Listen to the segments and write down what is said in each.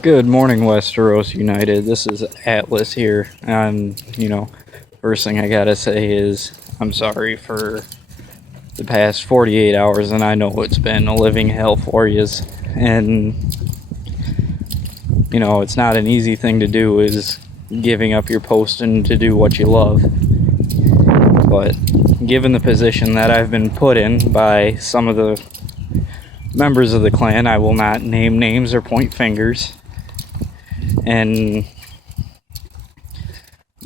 Good morning, Westeros United. This is Atlas here. And, first thing I gotta say is I'm sorry for the past 48 hours, and I know it's been a living hell for yous. And, it's not an easy thing to do, is giving up your post and to do what you love. But given the position that I've been put in by some of the members of the clan, I will not name names or point fingers.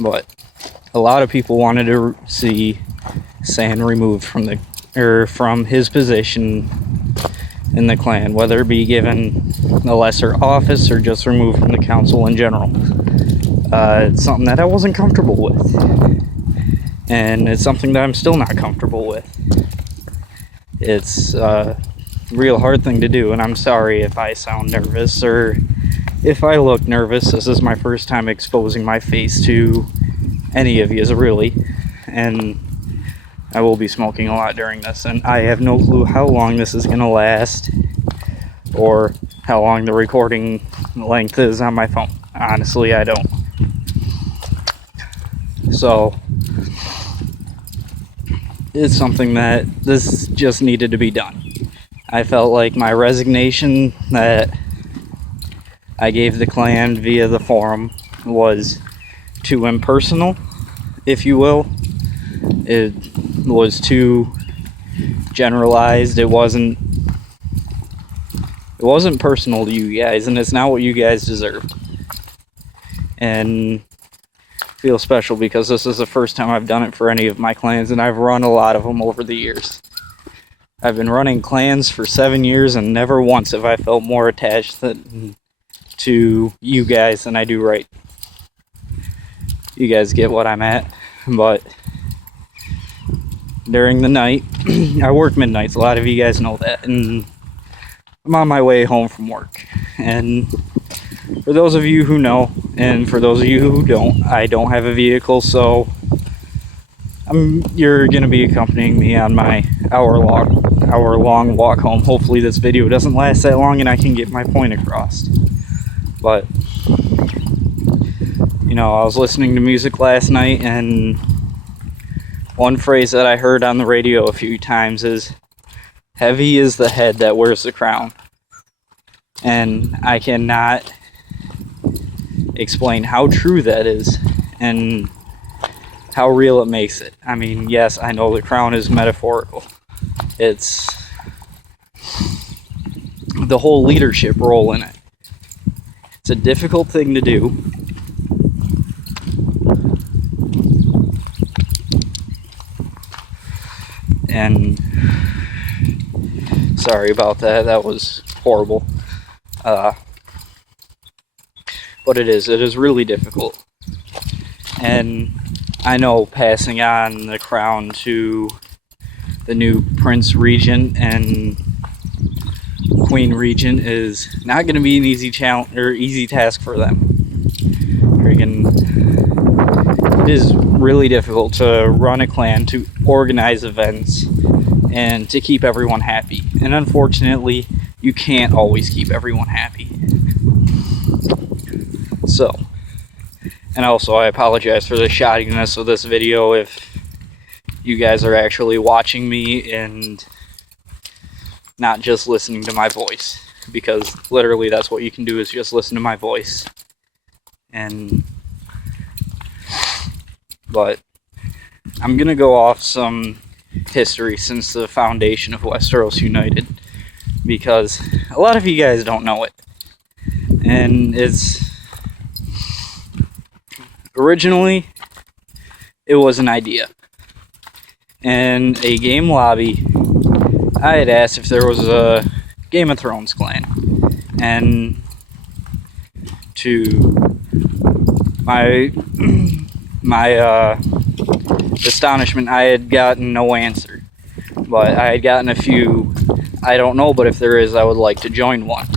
But a lot of people wanted to see Sand removed from his position in the clan, whether it be given a lesser office or just removed from the council in general. It's something that I wasn't comfortable with, and it's something that I'm still not comfortable with. It's a real hard thing to do, and I'm sorry if I sound nervous or if I look nervous. This is my first time exposing my face to any of you, really, and I will be smoking a lot during this, and I have no clue how long this is going to last or how long the recording length is on my phone. Honestly, I don't. So, it's something that this just needed to be done. I felt like my resignation that I gave the clan via the forum was too impersonal, if you will. It was too generalized. It wasn't personal to you guys, and it's not what you guys deserved. And I feel special because this is the first time I've done it for any of my clans, and I've run a lot of them over the years. I've been running clans for 7 years, and never once have I felt more attached to you guys than I do right. You guys get what I'm at. But during the night, I work midnights. A lot of you guys know that, and I'm on my way home from work. And for those of you who know, and for those of you who don't, I don't have a vehicle, so you're gonna be accompanying me on my hour-long walk home. Hopefully this video doesn't last that long and I can get my point across. But I was listening to music last night, and one phrase that I heard on the radio a few times is, "Heavy is the head that wears the crown." And I cannot explain how true that is and how real it makes it. I mean, yes, I know the crown is metaphorical. It's the whole leadership role in it. It's a difficult thing to do. And sorry about that. That was horrible. But it is really difficult. And I know passing on the crown to the new Prince Regent and Queen Regent is not going to be an easy challenge or easy task for them. It is really difficult to run a clan, to organize events, and to keep everyone happy. And unfortunately, you can't always keep everyone happy. So, and also I apologize for the shoddiness of this video if you guys are actually watching me and not just listening to my voice, because literally that's what you can do, is just listen to my voice. But I'm gonna go off some history since the foundation of Westeros United, because a lot of you guys don't know it. And originally it was an idea. In a game lobby, I had asked if there was a Game of Thrones clan, and to my astonishment, I had gotten no answer. But I had gotten a few, "I don't know, but if there is, I would like to join one."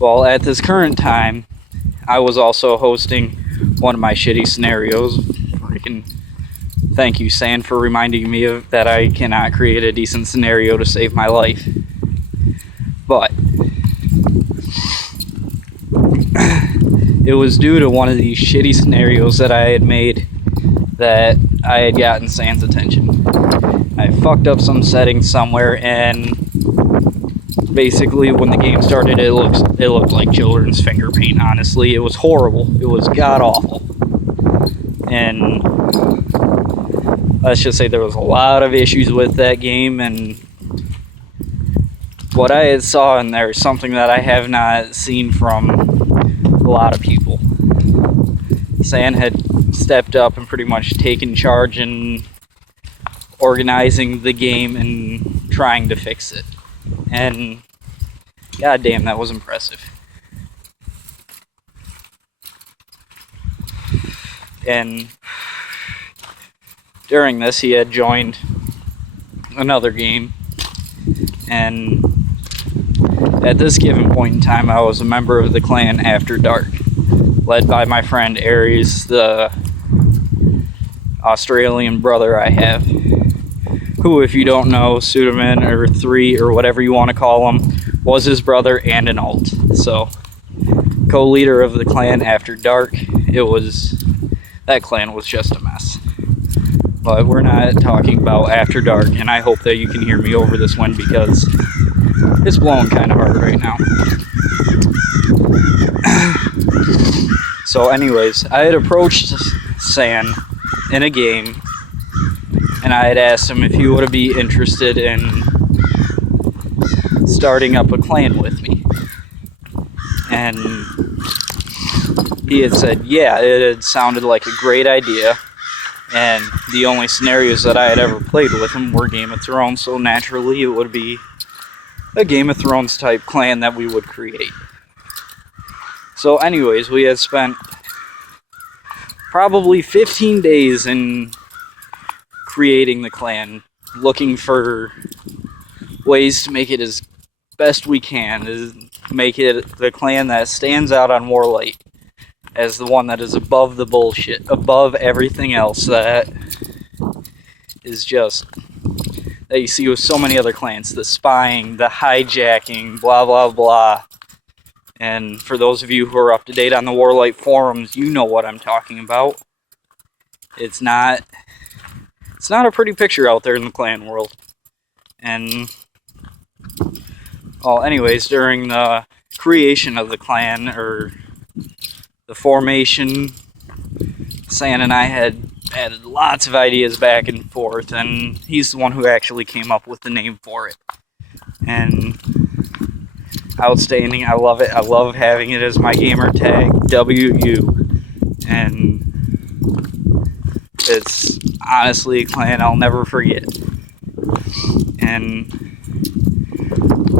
Well, at this current time, I was also hosting one of my shitty scenarios. Thank you, Sand, for reminding me of that I cannot create a decent scenario to save my life. But it was due to one of these shitty scenarios that I had made that I had gotten Sans attention. I fucked up some settings somewhere, and basically when the game started, it looked like children's finger paint. Honestly, it was horrible. It was god awful. And let's just say there was a lot of issues with that game, and what I had saw in there is something that I have not seen from a lot of people. San had stepped up and pretty much taken charge in organizing the game and trying to fix it. And goddamn, that was impressive. And during this, he had joined another game, and at this given point in time, I was a member of the clan After Dark, led by my friend Aries, the Australian brother I have, who, if you don't know, Sudaman or 3 or whatever you want to call him, was his brother and an alt. So, co-leader of the clan After Dark. That clan was just a mess. But we're not talking about After Dark, and I hope that you can hear me over this one because it's blowing kind of hard right now. So anyways, I had approached San in a game, and I had asked him if he would be interested in starting up a clan with me. And he had said, yeah, it had sounded like a great idea. And the only scenarios that I had ever played with him were Game of Thrones, so naturally it would be a Game of Thrones type clan that we would create. So anyways, we had spent probably 15 days in creating the clan, looking for ways to make it as best we can, to make it the clan that stands out on Warlight as the one that is above the bullshit, above everything else that is just, that you see with so many other clans, the spying, the hijacking, blah blah blah. And for those of you who are up to date on the Warlight forums, you know what I'm talking about. It's not a pretty picture out there in the clan world. And, well, anyways, during the creation of the clan, or the formation, San and I had added lots of ideas back and forth, and he's the one who actually came up with the name for it. And outstanding, I love it. I love having it as my gamer tag, WU. And it's honestly a clan I'll never forget. And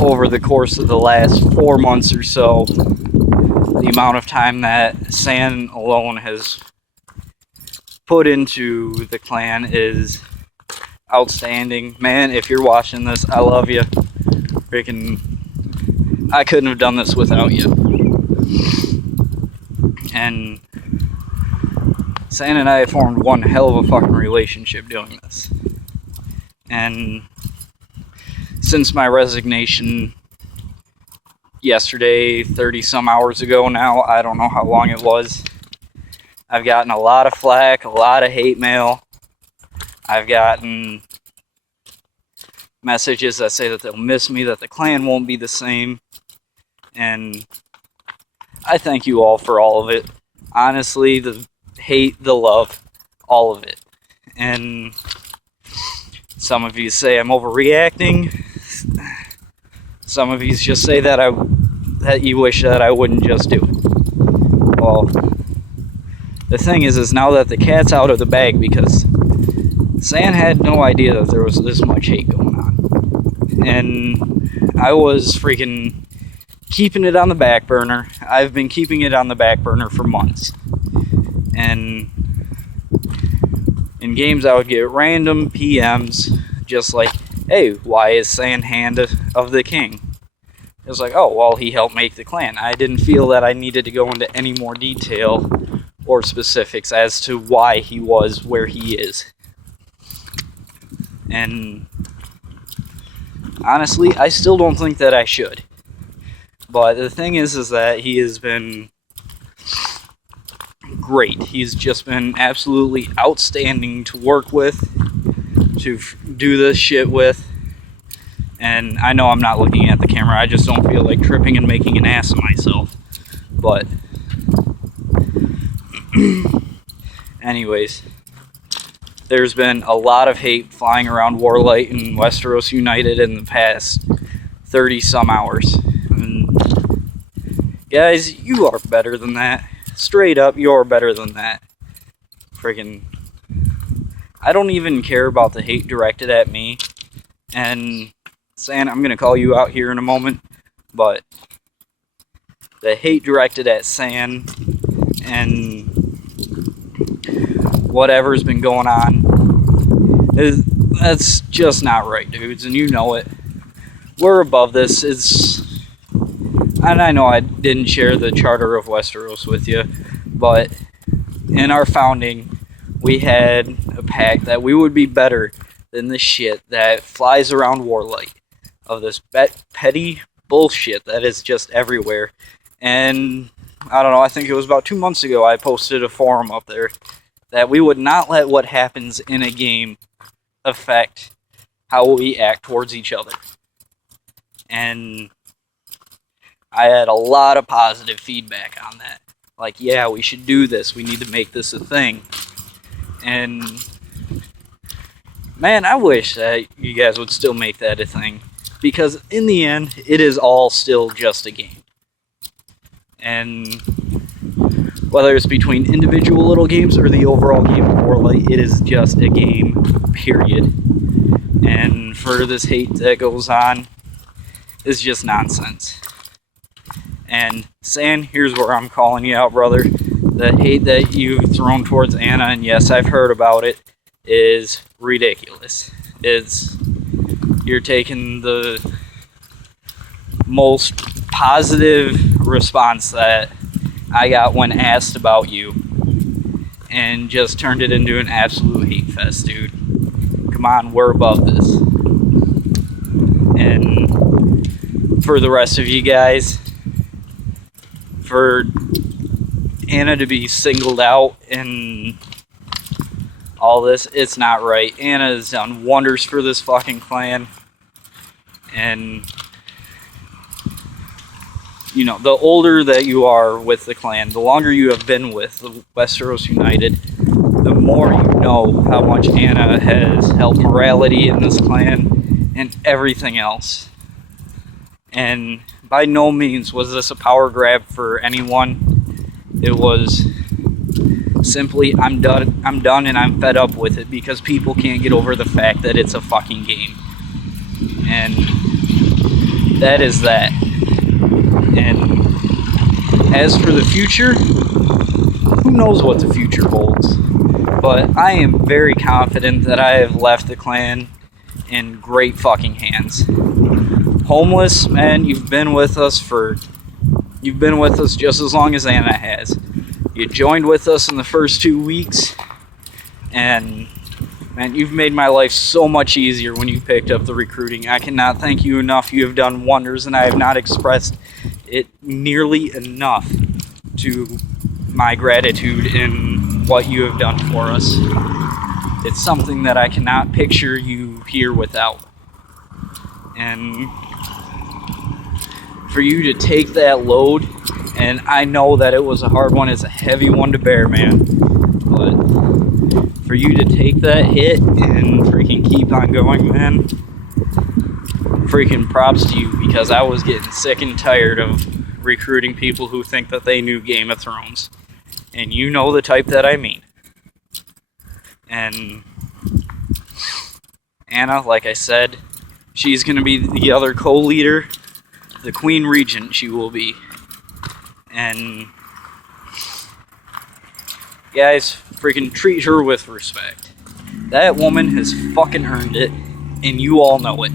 over the course of the last 4 months or so, the amount of time that San alone has put into the clan is outstanding. Man, if you're watching this, I love you. Freaking, I couldn't have done this without you. And San and I formed one hell of a fucking relationship doing this. And since my resignation yesterday, 30 some hours ago now, I don't know how long it was, I've gotten a lot of flack, a lot of hate mail. I've gotten messages that say that they'll miss me, that the clan won't be the same. And I thank you all for all of it. Honestly, the hate, the love, all of it. And some of you say I'm overreacting. Some of you just say that you wish that I wouldn't just do it. Well, the thing is now that the cat's out of the bag, because San had no idea that there was this much hate going on. And I was freaking keeping it on the back burner. I've been keeping it on the back burner for months. And in games, I would get random PMs, just like, hey, why is San Hand of the King? It was like, oh, well, he helped make the clan. I didn't feel that I needed to go into any more detail or specifics as to why he was where he is. And honestly, I still don't think that I should. But the thing is that he has been great. He's just been absolutely outstanding to work with, to do this shit with. And I know I'm not looking at the camera, I just don't feel like tripping and making an ass of myself. But anyways, there's been a lot of hate flying around Warlight and Westeros United in the past 30 some hours. And guys, you are better than that. Straight up, you're better than that. Friggin', I don't even care about the hate directed at me. And San, I'm gonna call you out here in a moment, but the hate directed at San and whatever's been going on, that's just not right, dudes, and you know it. We're above this. And I know I didn't share the Charter of Westeros with you, but in our founding, we had a pact that we would be better than the shit that flies around Warlight, of this petty bullshit that is just everywhere. And I don't know, I think it was about 2 months ago I posted a forum up there that we would not let what happens in a game affect how we act towards each other. And I had a lot of positive feedback on that. Like, yeah, we should do this. We need to make this a thing. And man, I wish that you guys would still make that a thing. Because in the end, it is all still just a game. And whether it's between individual little games or the overall game of Warlight, it is just a game, period. And for this hate that goes on, is just nonsense. And San, here's where I'm calling you out, brother. The hate that you've thrown towards Anna, and yes, I've heard about it, is ridiculous. You're taking the most positive response that I got when asked about you and just turned it into an absolute hate fest, dude. Come on, we're above this. And for the rest of you guys, for Anna to be singled out in all this, it's not right. Anna has done wonders for this fucking clan. And you know, the older that you are with the clan, the longer you have been with the Westeros United, the more you know how much Anna has helped morality in this clan and everything else. And by no means was this a power grab for anyone. It was simply, I'm done and I'm fed up with it because people can't get over the fact that it's a fucking game. And that is that. And as for the future, who knows what the future holds. But I am very confident that I have left the clan in great fucking hands. Homeless, man, you've been with us just as long as Anna has. You joined with us in the first 2 weeks, and man, you've made my life so much easier when you picked up the recruiting. I cannot thank you enough. You have done wonders, and I have not expressed it nearly enough to my gratitude in what you have done for us. It's something that I cannot picture you here without. And for you to take that load, and I know that it was a hard one, it's a heavy one to bear, man, but for you to take that hit and freaking keep on going, man, freaking props to you, because I was getting sick and tired of recruiting people who think that they knew Game of Thrones. And you know the type that I mean. And Anna, like I said, she's going to be the other co-leader, the Queen Regent she will be. And guys, freaking treat her with respect. That woman has fucking earned it, and you all know it.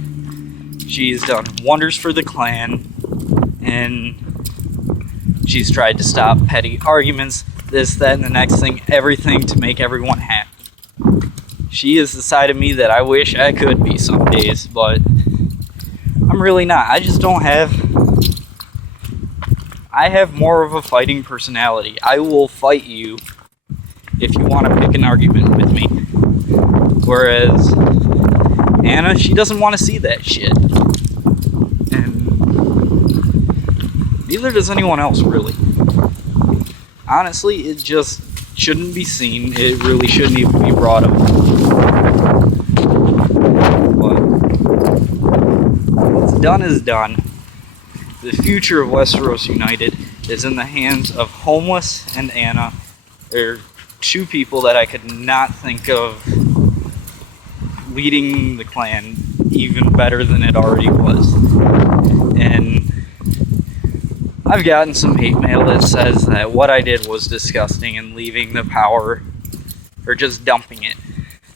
She's done wonders for the clan, and she's tried to stop petty arguments, this, that, and the next thing, everything to make everyone happy. She is the side of me that I wish I could be some days, but I'm really not. I just don't have... I have more of a fighting personality. I will fight you if you want to pick an argument with me. Whereas Anna, she doesn't want to see that shit. And neither does anyone else, really. Honestly, it just shouldn't be seen. It really shouldn't even be brought up. But what's done is done. The future of Westeros United is in the hands of Homeless and Anna. They're two people that I could not think of leading the clan even better than it already was. And I've gotten some hate mail that says that what I did was disgusting and leaving the power, or just dumping it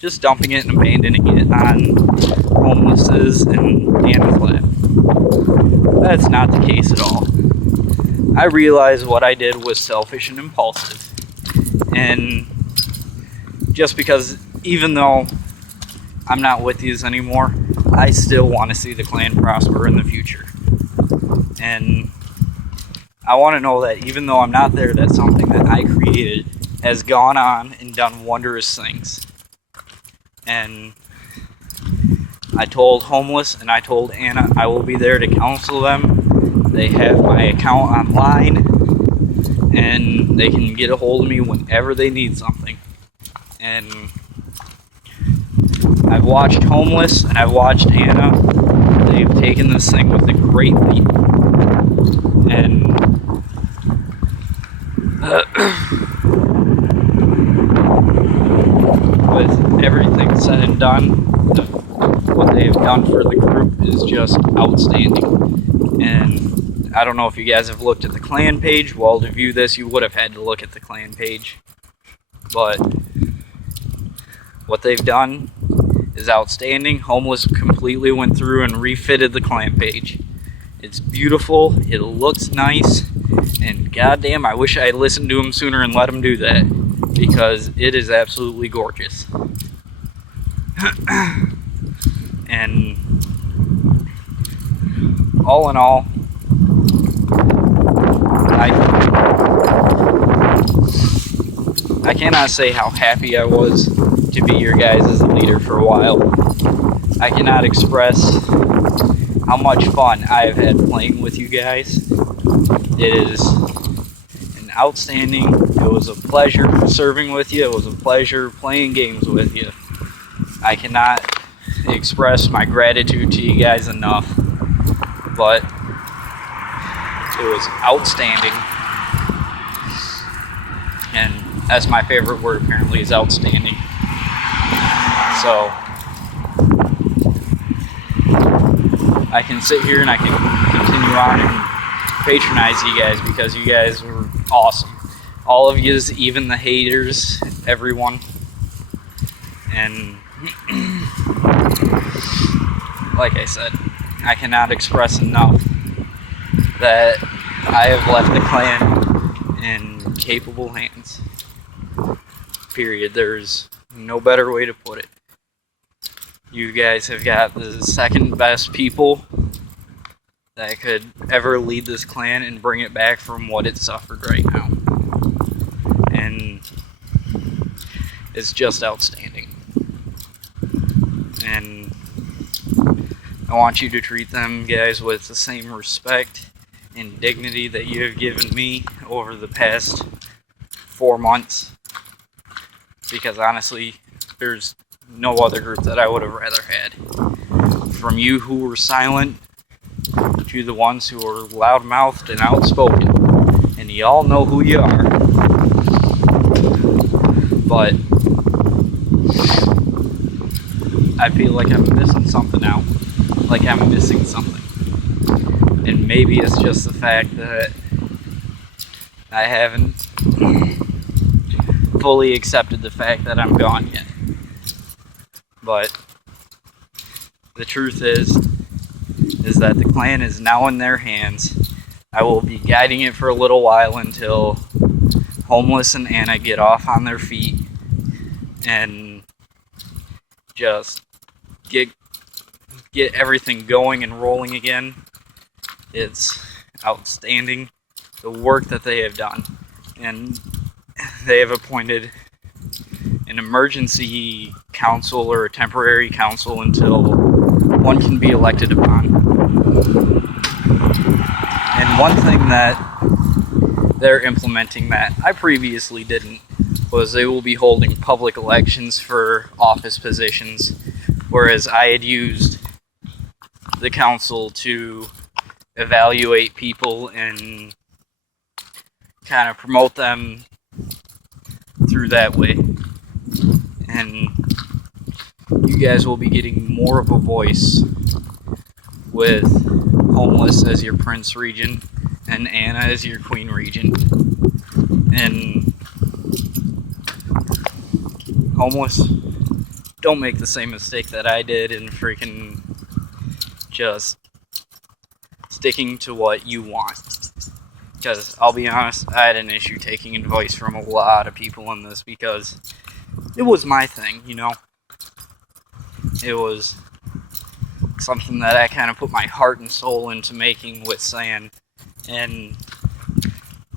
and abandoning it on Homeless's and Anna's lap. That's not the case at all. I realize what I did was selfish and impulsive. And just because, even though I'm not with these anymore, I still want to see the clan prosper in the future. And I want to know that even though I'm not there, that something that I created has gone on and done wondrous things. And I told Homeless and I told Anna I will be there to counsel them. They have my account online, and they can get a hold of me whenever they need something. And I've watched Homeless and I've watched Anna. They've taken this thing with a great leap. And with everything said and done, what they have done for the group is just outstanding. And I don't know if you guys have looked at the clan page. Well, to view this, you would have had to look at the clan page. But what they've done is outstanding. Homeless completely went through and refitted the clan page. It's beautiful, it looks nice, and goddamn, I wish I had listened to him sooner and let him do that, because it is absolutely gorgeous. And all in all, I cannot say how happy I was to be your guys' leader for a while. I cannot express how much fun I have had playing with you guys. It is an outstanding, it was a pleasure serving with you, it was a pleasure playing games with you. I cannot express my gratitude to you guys enough, but it was outstanding. And that's my favorite word, apparently, is outstanding. So I can sit here and I can continue on and patronize you guys because you guys were awesome. All of you, even the haters, everyone. And like I said, I cannot express enough that I have left the clan in capable hands. Period. There's no better way to put it. You guys have got the second best people that could ever lead this clan and bring it back from what it suffered right now. And it's just outstanding. And I want you to treat them guys with the same respect and dignity that you have given me over the past 4 months. Because honestly, there's no other group that I would have rather had. From you who were silent to the ones who are loud-mouthed and outspoken. And you all know who you are. But I feel like I'm missing something out. Like I'm missing something. And maybe it's just the fact that I haven't fully accepted the fact that I'm gone yet. But the truth is that the clan is now in their hands. I will be guiding it for a little while until Homeless and Anna get off on their feet and just get everything going and rolling again. It's outstanding, the work that they have done. And they have appointed an emergency council or a temporary council until one can be elected upon. And one thing that they're implementing that I previously didn't was they will be holding public elections for office positions, whereas I had used the council to evaluate people and kind of promote them through that way. And you guys will be getting more of a voice with Homeless as your Prince region and Anna as your Queen region. And Homeless, don't make the same mistake that I did and freaking just sticking to what you want. Because I'll be honest, I had an issue taking advice from a lot of people on this because it was my thing, you know? It was something that I kind of put my heart and soul into making with San. And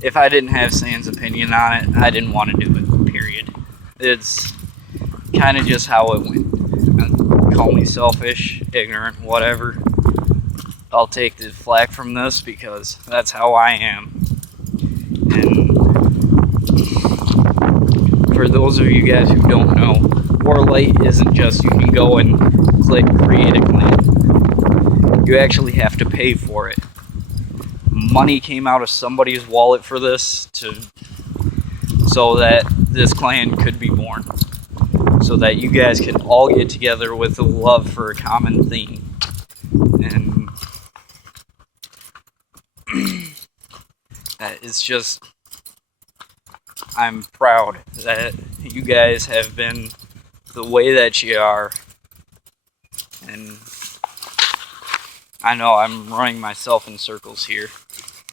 if I didn't have San's opinion on it, I didn't want to do it, period. It's kind of just how it went. Call me selfish, ignorant, whatever. I'll take the flack from this because that's how I am. And for those of you guys who don't know, Warlight isn't just you can go and click create a clan. You actually have to pay for it. Money came out of somebody's wallet for this so that this clan could be born. So that you guys can all get together with a love for a common theme. And it's just, I'm proud that you guys have been the way that you are. And I know I'm running myself in circles here.